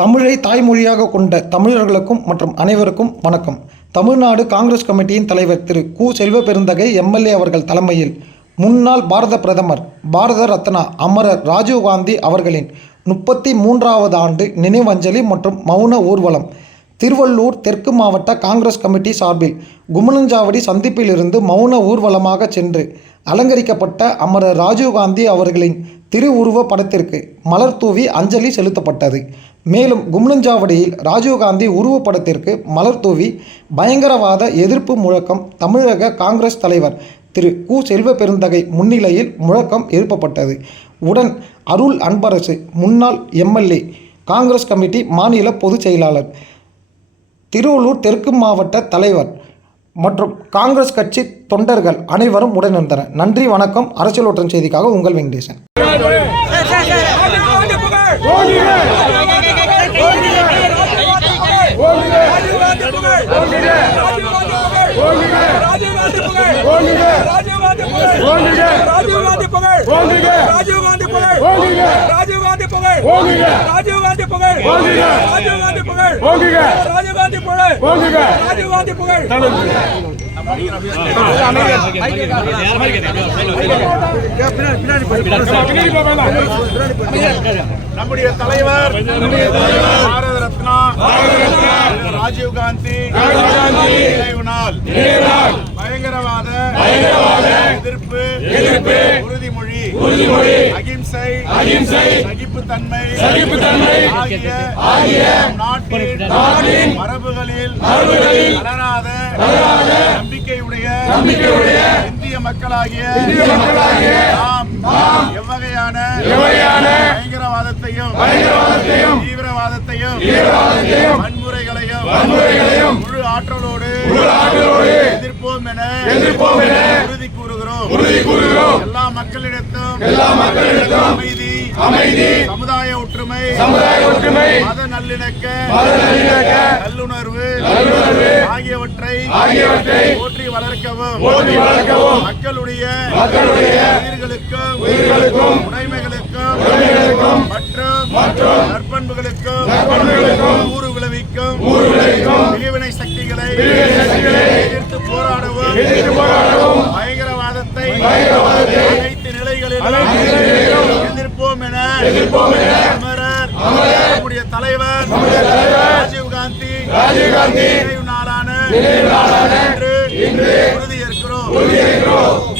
தமிழை தாய்மொழியாக கொண்ட தமிழர்களுக்கும் மற்றும் அனைவருக்கும் வணக்கம். தமிழ்நாடு காங்கிரஸ் கமிட்டியின் தலைவர் திரு கு. செல்வபெருந்தகை எம்எல்ஏ அவர்கள் தலைமையில் முன்னாள் பாரத பிரதமர் பாரத ரத்னா அமரர் ராஜீவ்காந்தி அவர்களின் 33வது ஆண்டு நினைவஞ்சலி மற்றும் மௌன ஊர்வலம் திருவள்ளூர் தெற்கு மாவட்ட காங்கிரஸ் கமிட்டி சார்பில் கும்மனஞ்சாவடி சந்திப்பிலிருந்து மௌன ஊர்வலமாக சென்று அலங்கரிக்கப்பட்ட அமரர் ராஜீவ்காந்தி அவர்களின் திருவுருவ படத்திற்கு மலர் தூவி அஞ்சலி செலுத்தப்பட்டது. மேலும் கும்மனஞ்சாவடியில் ராஜீவ்காந்தி உருவப்படத்திற்கு மலர் தூவி பயங்கரவாத எதிர்ப்பு முழக்கம் தமிழக காங்கிரஸ் தலைவர் திரு கு. செல்வபெருந்தகை முன்னிலையில் முழக்கம் எழுப்பப்பட்டது. உடன் அருள் அன்பரசு முன்னாள் எம்எல்ஏ, காங்கிரஸ் கமிட்டி மாநில பொதுச் செயலாளர், திருவள்ளூர் தெற்கு மாவட்ட தலைவர் மற்றும் காங்கிரஸ் கட்சி தொண்டர்கள் அனைவரும் உடனிருந்தனர். நன்றி, வணக்கம். அரசியல் ஒற்றன் செய்திக்காக உங்கள் வெங்கடேசன். நம்முடைய தலைவர் பாரத ரத்னா ராஜீவ்காந்தி நினைவு நாள் பயங்கரவாத எதிர்ப்பு உறுதிமொழி அகிம்சை சகிப்புத்தன்மை ஆகிய நாட்டின் மரபுகளில் வளராத நம்பிக்கையுடைய இந்திய மக்களாகிய நாம் எவ்வகையான பயங்கரவாதத்தையும் தீவிரவாதத்தையும் வன்முறைகளையும் முழு ஆற்றலோடு எதிர்ப்போம் என உறுதி கூறுகிறோம். எல்லா மக்களிடத்தும் அமைதி, சமுதாய ஒற்றுமை, மத நல்லிணக்க, நல்லுணர்வு ஆகியவற்றை போற்றி வளர்க்கவும் மக்களுடைய உயிர்களுக்கும் உடைமைகளுக்கும் மற்றும் நற்பண்புகளுக்கும் ஊறு விளைவிக்கும் பிரிவினை சக்திகளை எதிர்த்து போராடவும் பயங்கரவாதத்தை அனைத்து நிலைகளிலும் எதிர்ப்போம் என அமரர் நம்முடைய தலைவர் ராஜீவ்காந்தி நினைவு நாளான இன்று உறுதியேற்கிறோம்.